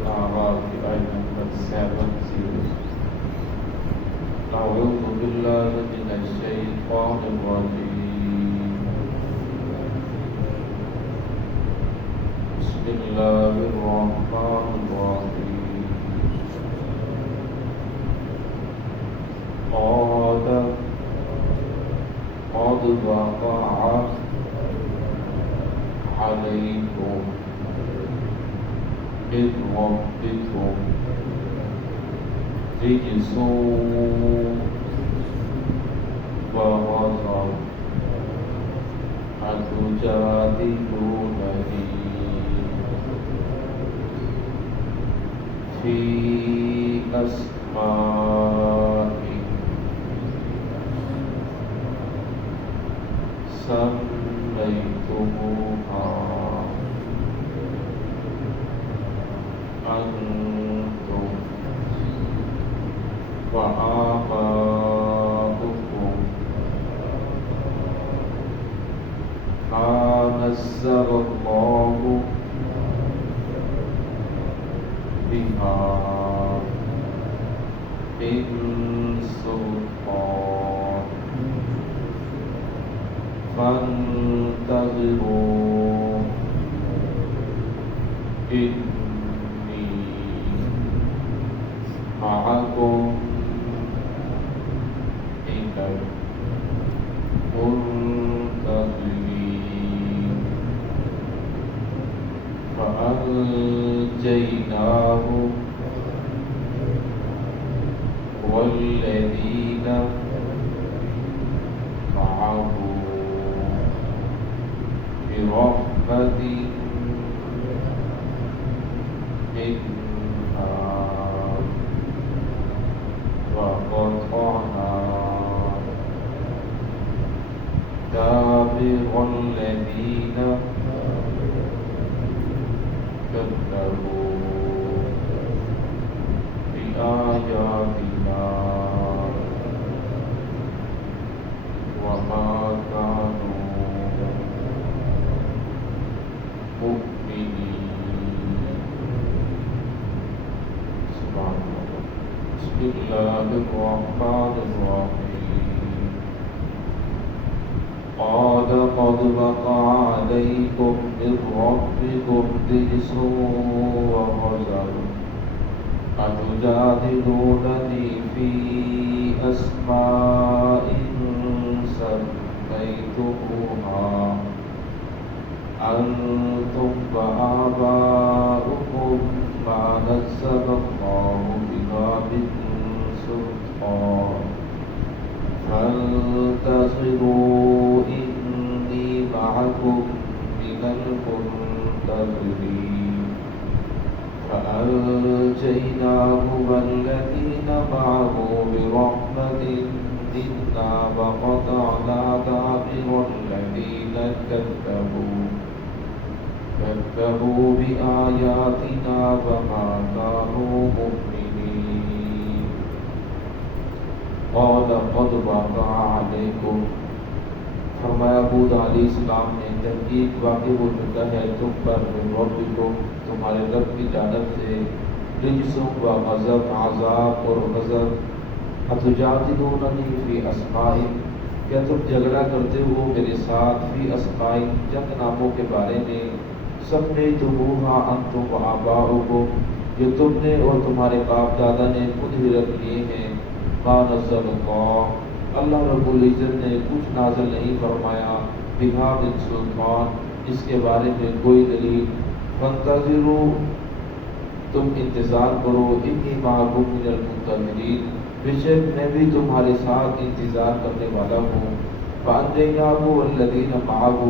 الأعراف آية نمبر 70. أعوذ بالله من الشيطان الرجيم. بسم الله الرحمن الرحيم. قد وقع عليكم من ربكم رجس وغضب أتجادلونني في أسماء سميتموها أنتم وآباؤكم ما نزل الله بها من سلطان فانتظروا إني معكم من المنتظرين. فأنجيناه والذين معه برحمة منا وقطعنا دابر الذين كذبوا بآياتنا وما كانوا مؤمنين. سبحان الله. بسم الله الرحمن الرحيم. قد وقع عليكم من ربكم رجس وغضب أتجادلونني في أسماء سميتموها أنتم وآباؤكم ما نزل الله بها من سلطان فانتظروا إني معكم من المنتظرين. فأنجيناه والذين معه برحمة منا وقطعنا دابر الذين كذبوا بآياتنا وما كانوا مؤمنين. قال قد وقع عليكم، فرمایا حود علیہ السلام نے تحقیق واقع ہو چکا ہے تم پر من ربکم تمہارے رب کی جانب سے رجس و غضب عذاب اور غضب اتجادلوننی فی اسماء کیا تم جھگڑا کرتے ہو میرے ساتھ فی اسماء چند ناموں کے بارے میں سمیتموها انتم وآباؤکم جو تم نے اور تمہارے باپ دادا نے خود ہی رکھ لیے ہیں. ما نزل اللہ اللہ رب العزت نے کچھ نازل نہیں فرمایا بہا من سلطان اس کے بارے میں کوئی دلیل. فانتظروا تم انتظار کرو انی معکم من المنتظرین بے شک میں بھی تمہارے ساتھ انتظار کرنے والا ہوں. فانجیناہ والذین معہ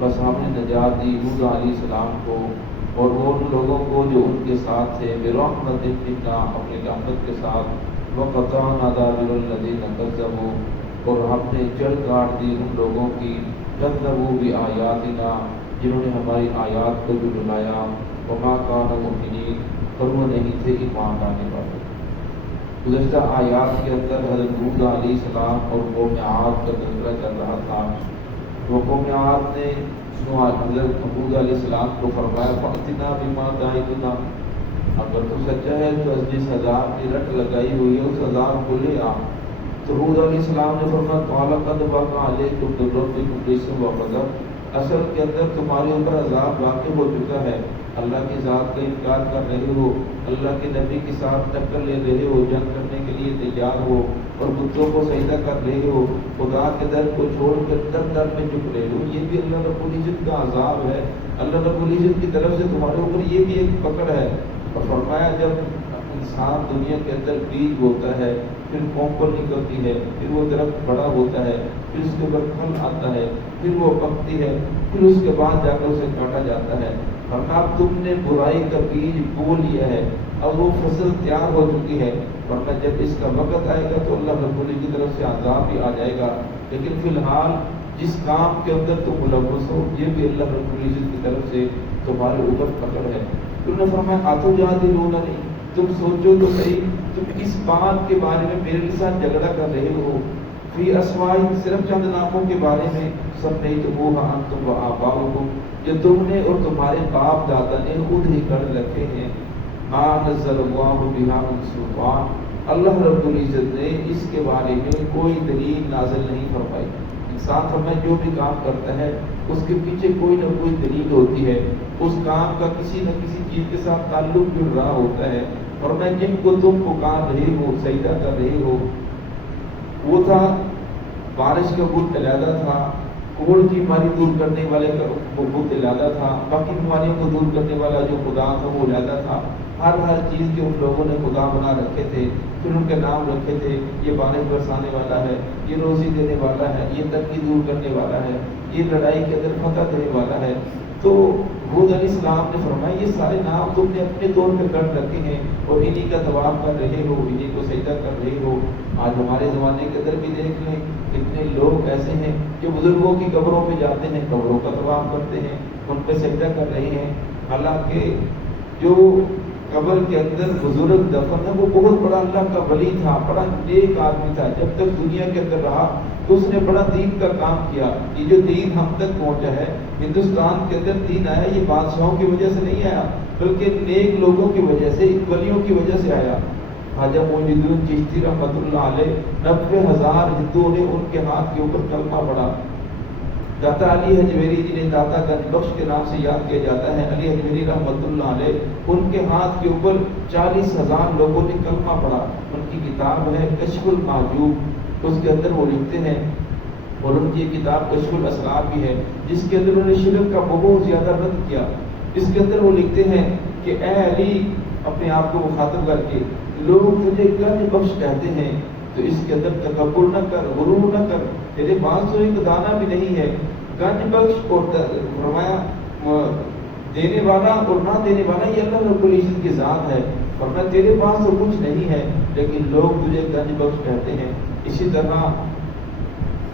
بس ہم نے نجات دی حود علیہ السلام کو اور ان لوگوں کو جو ان کے ساتھ تھے برحمت منا اپنی رحمت کے ساتھ. وقطعنا دابر الذین کذبوا اور ہم نے جڑ کاٹ دی ان لوگوں کی کذبوا بآیاتنا جنہوں نے ہماری آیات کو جھٹلایا. وما كانوا مؤمنین اور وہ نہیں تھے ایمان لانے والے. گزشتہ آیات کے اندر حضرت حود علیہ السلام اور قوم عاد کا تذکرہ چل رہا تھا. وہ قوم عاد نے حضرت حود علیہ السلام کو فرمایا فَأْتِنَا بِمَا تَعِدُنَا اگر تو سچا ہے تو جس عذاب کی رٹ لگائی ہوئی ہے اس عذاب کو لے آ۔ تو حود علیہ السلام نے فرمایا قال قد وقع علیکم من ربکم رجس وغضب، اصل کے اندر تمہارے اوپر عذاب واقع ہو چکا ہے، اللہ کی ذات کا انکار کر رہے ہو، اللہ کے نبی کے ساتھ ٹکر لے رہے ہو، جنگ کرنے کے لیے تیار ہو اور بتوں کو سجدہ کر رہے ہو، خدا کے در کو چھوڑ کر در در میں جھک رہے ہو، یہ بھی اللہ رب العزت کا عذاب ہے، اللہ رب العزت کی طرف سے تمہارے اوپر یہ بھی ایک پکڑ ہے۔ اور فرمایا جب انسان دنیا کے اندر بیج ہوتا ہے، پھر کومپل نکلتی ہے، پھر وہ درخت بڑا ہوتا ہے، پھر اس کے اوپر پھل آتا ہے، پھر وہ پکتی ہے، پھر اس کے بعد جا کر اسے کاٹا جاتا ہے، ورنہ اب تم نے برائی کا بیج بو لیا ہے، اب وہ فصل تیار ہو چکی ہے، ورنہ جب اس کا وقت آئے گا تو اللہ رب العزت کی طرف سے عذاب بھی آ جائے گا، لیکن فی الحال جس کام کے اندر تم ملوث ہو یہ بھی اللہ رب العزت کی طرف سے تمہارے اوپر پکڑ ہے۔ تم نے فرمایا آتو جادلوننی، تم سوچو تو صحیح، تم اس بات کے بارے میں میرے ساتھ جھگڑا کر رہے ہو، فی اسماء، صرف چند ناموں کے بارے میں، سمیتموها انتم وآباؤکم، جو تم نے اور تمہارے باپ دادا نے خود ہی کر رکھے ہیں، ما نزل اللہ بہا من سلطان، اللہ رب العزت نے اس کے بارے میں کوئی دلیل نازل نہیں فرمائی۔ ساتھ ہمیں جو بھی کام کرتا ہے اس کے پیچھے کوئی نہ کوئی دلیل ہوتی ہے، اس کام کا کسی نہ کسی چیز کے ساتھ تعلق جڑ رہا ہوتا ہے، اور میں جن کو تم پکار رہے ہو، سجدہ کر رہے ہو، وہ تھا بارش کا بت علیحدہ تھا، کوڑ کی بیماری دور کرنے والے کا بت علیحدہ تھا، باقی بیماریوں کو دور کرنے والا جو خدا تھا وہ علیحدہ تھا، ہر چیز کے ان لوگوں نے خدا بنا رکھے تھے، پھر ان کے نام رکھے تھے، یہ بارش برسانے والا ہے، یہ روزی دینے والا ہے، یہ تنگی دور کرنے والا ہے، یہ لڑائی کے اندر فتح دینے والا ہے۔ تو حود علیہ السلام نے فرمایا یہ سارے نام تم نے اپنے طور پہ کر رکھے ہیں اور انہی کا طواف کر رہے ہو، انہی کو سجدہ کر رہے ہو۔ آج ہمارے زمانے کے اندر بھی دیکھ لیں کتنے لوگ ایسے ہیں جو بزرگوں کی قبروں پہ جاتے ہیں، قبروں کا طواف کرتے ہیں، ان پہ سجدہ کر رہے ہیں، حالانکہ جو قبر کے اندر بزرگ دفن ہے وہ بہت بڑا اللہ کا ولی تھا، بڑا نیک آدمی تھا، جب تک دنیا کے اندر رہا تو اس نے بڑا دین کا کام کیا۔ یہ جو دین ہم تک پہنچا ہے، ہندوستان کے اندر دین آیا، یہ بادشاہوں کی وجہ سے نہیں آیا بلکہ نیک لوگوں کی وجہ سے، ولیوں کی وجہ سے آیا۔ خواجہ معین الدین چشتی رحمۃ اللہ علیہ 90,000 ہندوؤں نے ان کے ہاتھ کے اوپر کلمہ پڑھا۔ داتا علی حجویری جنہیں داتا گنج بخش کے نام سے یاد کیا جاتا ہے، علی حجویری رحمۃ اللہ علیہ، ان کے ہاتھ کے اوپر 40,000 لوگوں نے کلمہ پڑھا۔ ان کی کتاب ہے کشف المحجوب، اس کے اندر وہ لکھتے ہیں، اور ان کی کتاب کشف الاسرار بھی ہے جس کے اندر انہوں نے شرک کا بہت زیادہ رد کیا۔ اس کے اندر وہ لکھتے ہیں کہ اے علی، اپنے آپ کو مخاطب کر کے، لوگ تجھے گنج بخش کہتے ہیں تو اس کے اندر تکبر نہ کر، غرور نہ کر، تیرے پاس تو ایک دانہ بھی نہیں ہے۔ گنج بخش اور فرمایا دینے والا اور نہ دینے والا یہ اللہ رب العزت کی ذات ہے، ورنہ تیرے پاس تو کچھ نہیں ہے لیکن لوگ تجھے گنج بخش کہتے ہیں۔ اسی طرح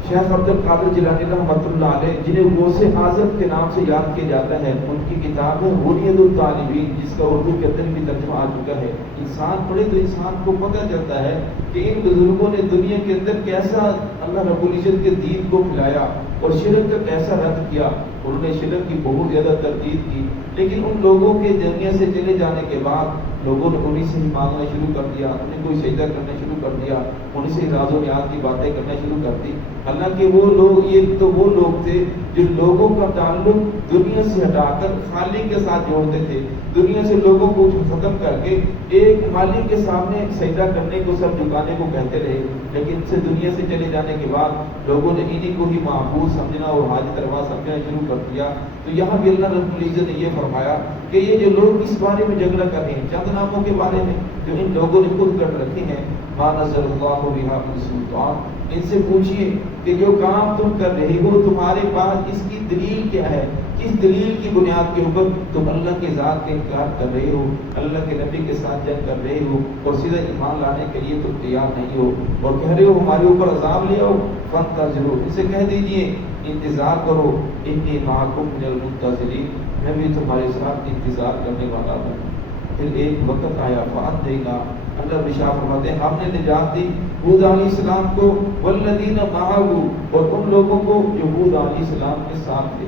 شیخ عبد القادر جیلانی رحمۃ اللہ علیہ، جنہیں غوث اعظم کے نام سے یاد کیا جاتا ہے، ان کی کتاب ہے بنیاد الطالبین، جس کا اردو کے اندر بھی ترجمہ آ چکا ہے۔ انسان پڑھے تو انسان کو پتہ چلتا ہے کہ ان بزرگوں نے دنیا کے اندر کیسا اللہ رب العزت کے دین کو پھیلایا اور شرک کا کیسا رد کیا۔ انہوں نے شرک کی بہت زیادہ تردید کی، لیکن ان لوگوں کے دنیا سے چلے جانے کے بعد لوگوں نے انہیں سے ہی مانگنا شروع کر دیا، انہیں کوئی سجدہ کرنا شروع کر دیا، انہیں سے راز و نیاز کی باتیں کرنا شروع کر دی۔ حالانکہ وہ لوگ، یہ تو وہ لوگ تھے جو لوگوں کا تعلق دنیا سے ہٹا کر خالق کے ساتھ جوڑتے تھے، دنیا سے لوگوں کو ختم کر کے ایک مالک کے سامنے سجدہ کرنے کو، سب جھکانے کو کہتے رہے، لیکن سے دنیا سے چلے جانے کے بعد لوگوں نے انہی کو ہی معبود سمجھنا اور حاجت روا سمجھنا شروع کر دیا۔ تو یہاں بھی اللہ رب العزت نے یہ فرمایا کہ یہ جو لوگ اس بارے میں جھگڑا کر رہے ہیں، چند ناموں کے بارے میں جو ان لوگوں نے خود کر رکھے ہیں، ما نزل اللہ بہا من سلطان، ان سے پوچھئے کہ جو کام تم کر رہے ہو تمہارے پاس اس کی دلیل کیا ہے؟ کس دلیل کی بنیاد کے اوپر تم اللہ کی ذات کا انکار کر رہے ہو، اللہ کے نبی کے ساتھ جنگ کر رہے ہو اور سیدھا ایمان لانے کے لیے تم تیار نہیں ہو اور کہہ رہے ہو ہمارے اوپر عذاب لے آؤ؟ فانتظروا، ان سے کہہ دیجئے انتظار کرو، انی معکم من المنتظرین، میں بھی تمہارے ساتھ انتظار کرنے والا ہوں۔ پھر ایک وقت آیا فانجینا، اللہ بشار فرماتے ہیں ہم نے نجات دی حود علیہ السلام کو، والذین معہ، اور ان لوگوں کو جو حود علیہ السلام کے ساتھ تھے۔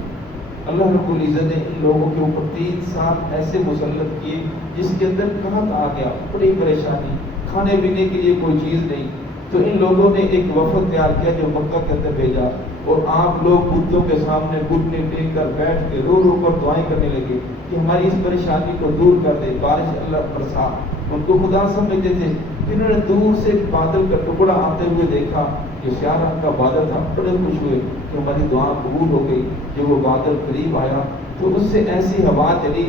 اللہ رب العزت نے ان لوگوں کے اوپر 3 سال ایسے مسلط کیے جس کے اندر کہاں آ گیا بڑی پریشانی، کھانے پینے کے لیے کوئی چیز نہیں. تو ان لوگوں نے ایک وفد تیار کیا جو مکہ کے اندر بھیجا، اور آپ لوگ بتوں کے سامنے گھٹنے ٹیک کر بیٹھ کے رو رو کر دعائیں کرنے لگے کہ ہماری اس پریشانی کو دور کر دے، بارش اللہ برسا. ان کو خدا سمجھتے تھے. انہوں نے دور سے ایک بادل کا ٹکڑا آتے ہوئے دیکھا کہ سیاہ رنگ کا بادل تھا، بڑے خوش ہوئے کہ ہماری دعا قبول ہو گئی. جب وہ بادل قریب آیا تو اس سے ایسی ہوا چلی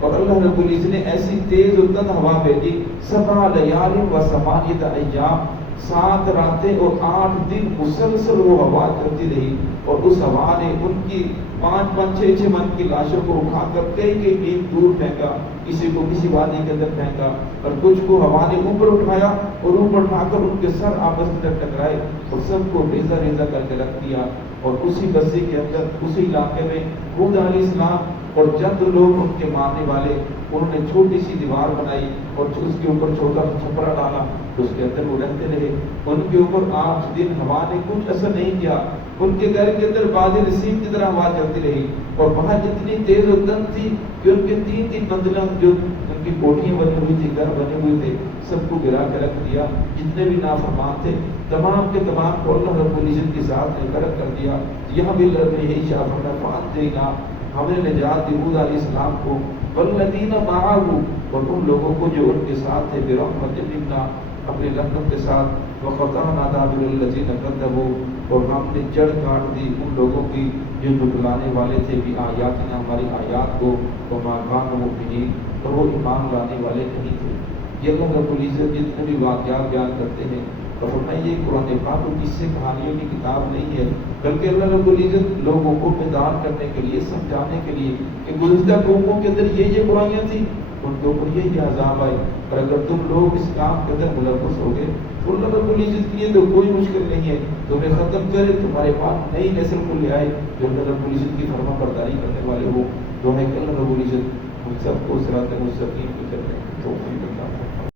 اور اللہ رب العزت نے ایسی تیز و تند ہوا بھیجی، 7 لیال و 8 ایام، 7 راتیں اور 8 دن مسلسل وہ ہوا چلتی رہی. اور اس ہوا نے ان کی 5 6 من کی لاشوں کو اٹھا کر کئی میل دور پھینکا، کسی کو کسی وادی کے اندر پھینکا، اور کچھ کو ہوا نے اوپر اٹھایا اور اوپر اٹھا کر ان کے سر آپس میں ٹکرائے اور سب کو ریزہ ریزہ کر کے رکھ دیا. اور اسی بستی کے اندر اسی علاقے میں ہود علیہ السلام اور چند لوگ ان کے ماننے والے، انہوں نے چھوٹی سی دیوار بنائی اور اس کے اوپر چھوٹا چھپرا ڈالا، اس کے اندر وہ رہتے رہے. ان کے اوپر 8 دن ہوا نے کچھ اثر نہیں کیا. ان کے گھر کے اندر باد نسیم کی طرح ہوا چلتی رہی اور باہر اتنی تیز و تند تھی کہ ان کے 3 منزلیں جو ان کی کوٹھیاں بنی ہوئی تھی، گھر بنے ہوئے تھے، سب کو گرا کے رکھ دیا. جتنے بھی نافرمان تھے تمام کے تمام کو اللہ رب العزت کے ساتھ نے غرق کر دیا. یہاں بھی یہی شاہ دینا ہم نے نجات دی ہود علیہ السلام کو، والذین معه، اور ان لوگوں کو جو ان کے ساتھ تھے، برحمت منا، اپنے رحمت کے ساتھ، وقطعنا دابر الذین کذبوا، اور ہم نے جڑ کاٹ دی ان لوگوں کی جو جھٹلانے والے تھے بھی آیاتنا، ہماری آیات کو، وما کانوا مؤمنین، اور وہ ایمان لانے والے نہیں تھے. یہ اللہ رب العزت جتنے بھی واقعات بیان کرتے ہیں اور فرمائیے قرآن پاک کو قصے کہانیوں کی کتاب نہیں ہے، بلکہ اللہ رب العزت لوگوں کو بیدار کرنے کے لیے، سمجھانے کے لیے کہ گزشتہ قوموں کے اندر یہ برائیاں تھیں، ان کے اوپر یہ عذاب آئے، اور اگر تم لوگ اس کام کے اندر ملوث ہو گئے تو اللہ رب العزت کے لیے تو کوئی مشکل نہیں ہے، تمہیں ختم کرے، تمہارے پاس نئی نسل کو لے آئے جو اللہ رب العزت کی فرما برداری کرنے والے ہو. تو ہے کہ اللہ رب العزت ہم سب کو صراط مستقیم پہ چلنے کی توفیق عطا فرمائے.